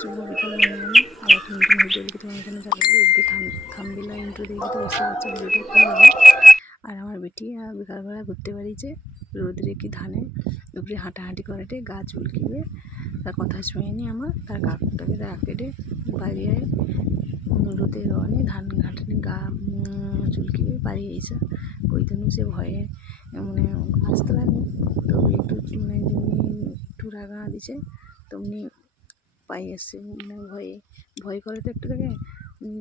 শুভ বিকাল বন্ধুগণ, আর একটা নতুন ভিডিও লিখে তোমার এখানে জানাবি অব্দি থামবিলা ইন্ট্রো দিয়ে কিন্তু বুঝতে পারছো ভিডিওটা কী হবে। আর আমার বেটি বিকালবেলা ঘুরতে বেরিয়েছে রোদরে কি ধানে উপরে হাঁটাহাঁটি করাটে গা চুলকিবে, তার কথা শুনেনি আমার তার কাকুটাকে রাকেটে বাড়ি আয় রোদে রনে ধান ঘাটানি গা চুলকিবে বাড়ি এসে ওই জন্য সে ভয়ে মানে আসতে পারেনি। তো একটু মানে একটু রাগা দিছে তেমনি পাই আসছে মানে ভয় করে তো একটু থেকে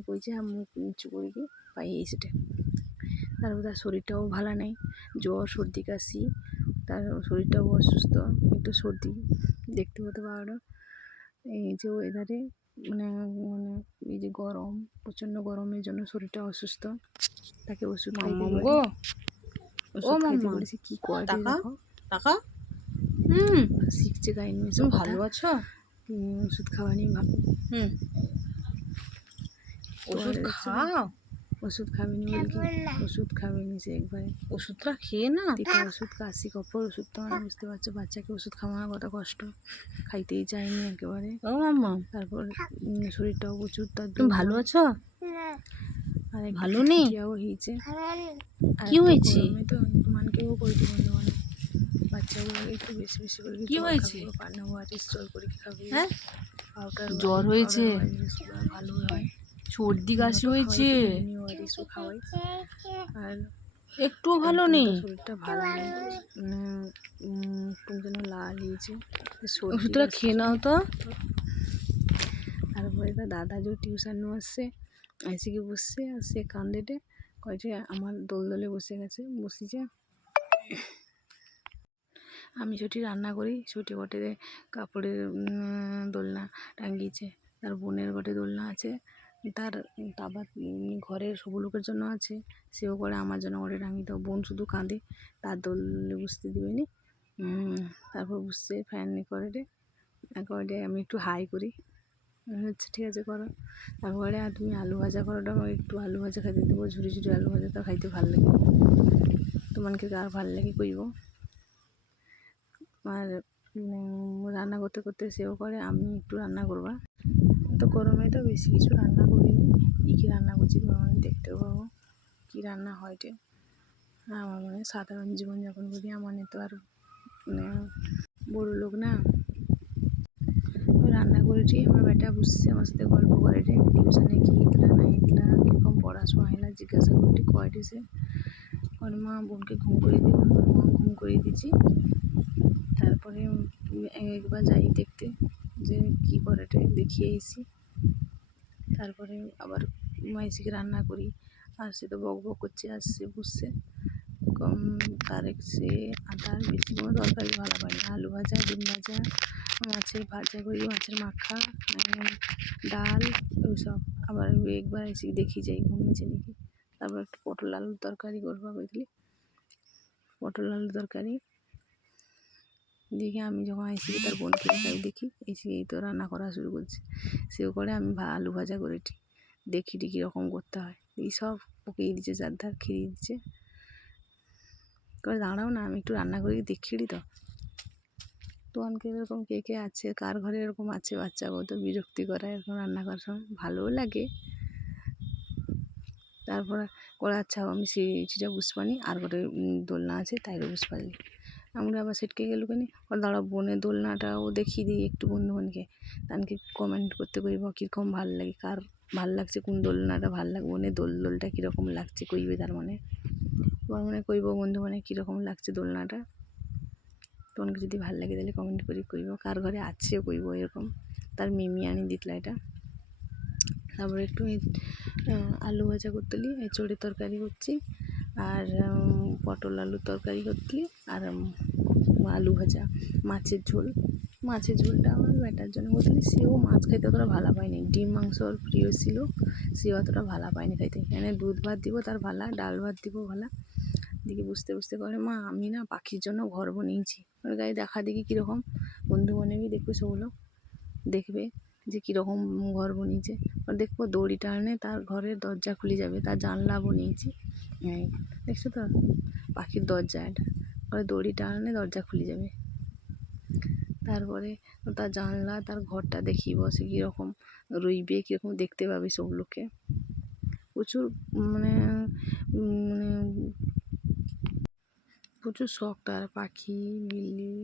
কইছে মুখ নিচু করে গিয়ে পাই এসেটে। তারপর তার শরীরটাও ভালো নেই, জ্বর সর্দি কাশি, তার শরীরটাও অসুস্থ, একটু সর্দি দেখতে হতে পারো। এই যে ওয়েদারে মানে মানে এই যে গরম, প্রচণ্ড গরমের জন্য শরীরটা অসুস্থ, তাকে ওষুধ খাইতে বলি। ওষুধ খাইতে বলেছি কি করে দেখো টাকা শিখছে গাইনি এসব কথা। ভালো আছো? ওষুধ খাওয়া নিয়ে ভাবো। ওষুধ খাও। ওষুধ খাবেনি বলে কি ওষুধ খাবেনি সে একবারে ওষুধটা খেয়ে না, টিকা ওষুধ কাশি কফর ওষুধ তো মানে বুঝতে পারছো বাচ্চাকে ওষুধ খাওয়ানো কত কষ্ট, খাইতেই চায়নি একেবারে। ও মাম্মা তারপর শরীরটাও প্রচুর তার তুমি ভালো আছো? আর ভালো নেই? হয়েছে কি হয়েছে? তো তোমাকেও কইতে বন্ধু মানে বাচ্চাগুলো একটু বেশি বেশি করে কি হয়েছে? পান্না ওয়ারিস জল করে খাবে, হ্যাঁ পাউডার জ্বর হয়েছে, ভালো হয়, সর্দি কাশি হয়েছে, ওয়ারিসও খাওয়াই। আর একটু ভালো নেই, শরীরটা ভালো নেই তুমি যেন লাল হয়েছে ওষুধটা খেয়ে নাও তো। তারপরে তার দাদা যে টিউশন আসছে এসে গিয়ে বসছে আর সে কান্দেটে কয়েছে আমার দোলে বসেছে। আমি ছুটি রান্না করি, ছুটি ঘটে কাপড়ের দোলনা টাঙ্গিয়েছে, তার বোনের ঘটে দোলনা আছে, তার আবার ঘরের সব লোকের জন্য আছে, সেও করে আমার জন্য ঘরে টাঙ্গি। তো বোন শুধু কাঁদে, তার দোলে বুঝতে দিবেনি। তারপর বুঝছে ফ্যান করে একবারে আমি একটু হাই করি, হচ্ছে ঠিক আছে করো। তারপরে আর তুমি আলু ভাজা করোটা আমাকে একটু আলু ভাজা খাইতে দেবো, ঝুড়ি ঝুড়ি আলু ভাজা তো খাইতে ভালো লাগে, তোমাকে কার ভালো লাগে কইব। আর রান্না করতে করতে সেও করে, আমি একটু রান্না করবা। তো গরমে তো বেশি কিছু রান্না করিনি, কী রান্না করছি তোমার দেখতেও পাবো কী রান্না হয়টে। আমার মনে সাধারণ জীবনযাপন করি, আমার তো আর মানে বড় লোক না। রান্না করেছি, আমার বেটা বুঝছে আমার সাথে গল্প করে টিউশনে কি হিতলা না হিতলা কীরকম পড়াশোনা হইলা জিজ্ঞাসা করছি কয়টি সে ওর মা বোনকে ঘুম করে দিল, ঘুম করিয়ে দিচ্ছি। তারপরে একবার যাই দেখতে যে কী করে দেখিয়ে এসি, তারপরে আবার মাইসিকে রান্না করি। আর সে তো বক বক করছে, আসছে বুঝছে তার সে তার বেশি কোনো তরকারি ভালো পায় না, আলু ভাজা, ডিম ভাজা, মাছের ভাজা করি, মাছের মাখা, ডাল ওইসব। আবার একবার এসে দেখি যাই ঘুমিয়েছে নাকি। তারপর একটু পটল আলুর তরকারি করবা বুঝলি, পটল আলুর তরকারি দেখি আমি যখন এসে তার বোনকে দেখাই দেখি এসে এই তো রান্না করা শুরু করছে, সেও করে আমি আলু ভাজা করেছি দেখি কীরকম করতে হয়। এই সব পকিয়ে দিচ্ছে, যার ধার খেয়ে দিচ্ছে করে দাঁড়াও না আমি একটু রান্না করে দেখিয়ে দিই। তো তোমাকে এরকম কে কে আছে, কার ঘরে এরকম আছে বাচ্চা বউ তো বিরক্তি করা এরকম রান্না করার সময়, ভালোও লাগে। তারপরে করে আচ্ছা আমি সেটা বুঝতে পারি, আর গোটে দোলনা আছে তাইরও বুঝতে পারি। আমরা আবার সেটকে গেল কেন ওর দাঁড়া বোনের দোলনাটাও দেখিয়ে দিই একটু বন্ধু বোনকে, তাদেরকে কমেন্ট করতে কইব কীরকম ভালো লাগে, কার ভাল লাগছে, কোন দোলনাটা ভাল লাগে, বোনের দোলটা কীরকম লাগছে কইবে, তার মানে তোমার মনে কইব বন্ধু মানে কীরকম লাগছে দোলনাটা। তোমাকে যদি ভালো লাগে তাহলে কমেন্ট করে কইব, কার ঘরে আছেও কইব এরকম। তার মিমি আনি দিতলা এটা। তারপরে একটু আলু ভাজা করতেলি, এঁচোড়ের তরকারি করছি, আর পটল আলুর তরকারি করতেলি, আর আলু ভাজা, মাছের ঝোল। মাছের ঝোলটা আমার বেটার জন্য করতেলি, সেও মাছ খাইতে অতটা ভালো পায়নি, ডিম মাংস ওর প্রিয় ছিল, সেও অতটা ভালো পায়নি খাইতে। এখানে দুধ ভাত দিব তার ভালা, ডাল ভাত দিব ভালা। দিকে বুঝতে বুঝতে করে মা আমি না পাখির জন্য ঘর বানিয়েছি, ওর গায়ে দেখা দেখি কীরকম, বন্ধু বান্ধবী দেখবে সেগুলো দেখবে যে কীরকম ঘর বানিয়েছে। আর দেখবো দড়ি টানে তার ঘরের দরজা খুলে যাবে, তার জানলা বানিয়েছি, দেখছো তো পাখির দরজা এটা, ওরা দড়ি টানে দরজা খুলে যাবে। তারপরে তার জানলা তার ঘরটা দেখি বসে কীরকম রইবে, কীরকম দেখতে পাবে সব লোকে। প্রচুর মানে মানে প্রচুর শখ তার পাখি বিল্লি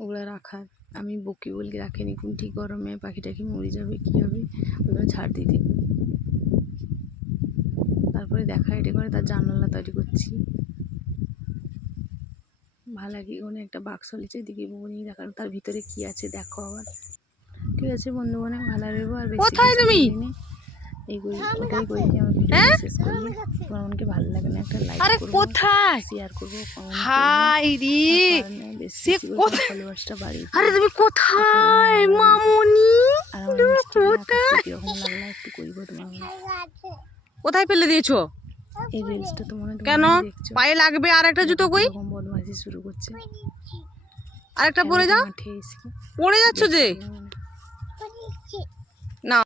ওগুলো রাখার। আমি বকি বলকে রাখিনি, কোন ঠিক গরমে পাখিটাকি মরে যাবে কী হবে, ওগুলো ছাড় দিতে। তারপরে দেখা এটা করে তার জানালা তৈরি করছি। ভালো লাগে। ওখানে একটা বাক্স লিচে দিকে বনি দেখানো, তার ভিতরে কি আছে দেখো আবার। ঠিক আছে বন্ধু, অনেক ভালো লাগবো। আর কোথায় তুমি? এইগুলি ওটাই বলছি, আমার ভিডিও শেষ করবো। তোমার মনকে ভালো লাগে না একটা লাইক আরে করবো, কোথায়? শেয়ার করবো, কমেন্ট হাই রে, সে কোথায়? ভালোবাসাটা বাড়িয়ে আরে তুমি কোথায় মামুনি? আর আমার মিষ্টি আকাশটা কিরকম লাগলো একটু করবো তোমার। কোথায় ফেলে দিয়েছো? এই রিলসটা তো মনে হয় কেন তোমরা দেখছো। পায়ে লাগবে? আর একটা জুতো কই? এরকম বদমাইশি শুরু করছে। আরেকটা পরে যাও, মাঠে এসে পড়ে যাচ্ছ যে। দেখছি। না